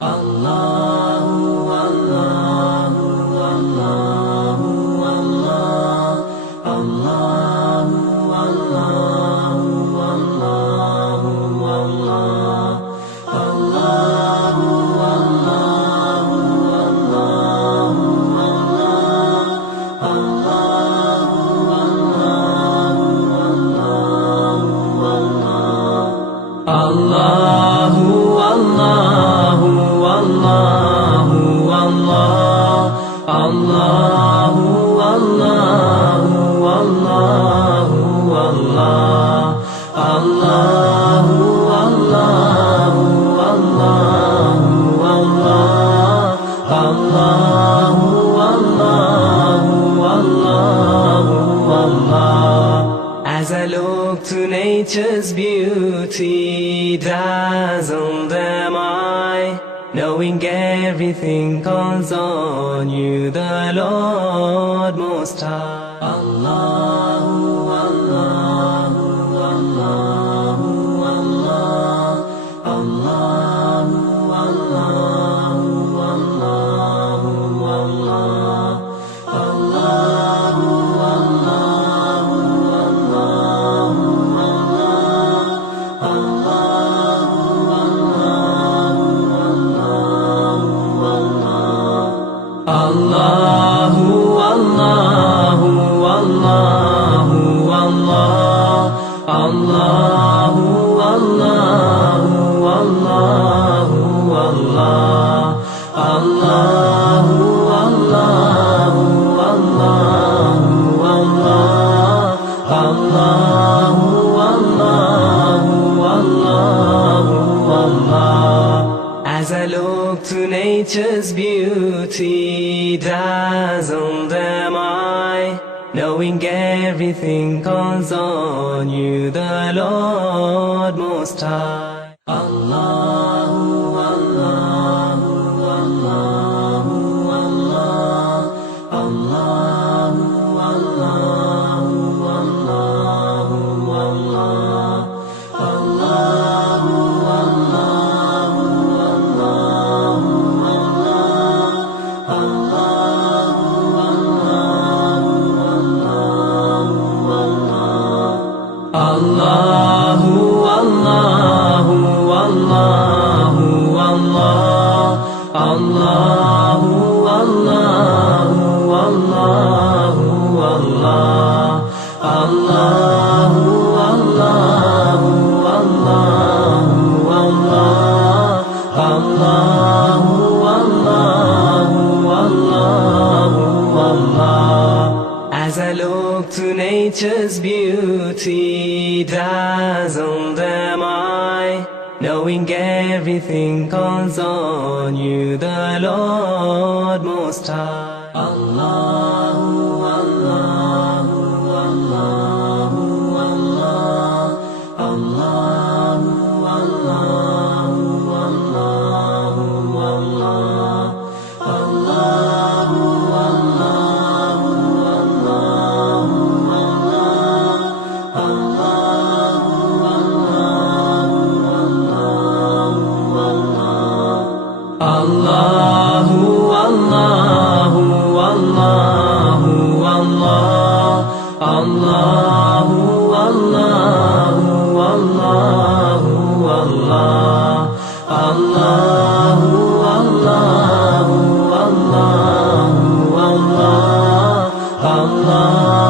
Allahu Allahu Allahu Allah Allahu Allahu Allahu Allah Allahu Allahu Allahu Allahu Allahu Allahu As I look to nature's beauty, dazzled am I, knowing everything calls on you, the Lord Most High. Allahu, Allahu, Allahu, Allah, Allahu, Allahu, Allahu, Allah, Allahu, Allahu, Allahu, Allahu, Allahu, Allah, Allahu, Allahu, Allahu, Allah, Allahu, Allahu, Allahu, Allah, Allahu, Allahu, Allahu, Allah. As I look to nature's beauty, dazzled am I, knowing everything calls on you, the Lord Most High. Allahu, Allahu, Allahu, Allah, Allahu, Allahu, Allahu, Allah, Allahu, Allahu, Allahu, Allahu, Allahu, Allah, Allahu, Allahu, Allahu, Allah, Allahu, Allahu, Allahu, Allah, Allahu, Allahu, Allahu, Allah. As I look to nature's beauty, dazzled am I, knowing everything calls on you, the Lord Most High. Allahu, Allahu, Allahu, Allah, Allahu, Allahu, Allahu, Allah, Allahu, Allahu, Allahu, Allahu, Allahu, Allah, Allahu, Allahu, Allahu, Allah, Allahu, Allahu, Allahu, Allah, Allah.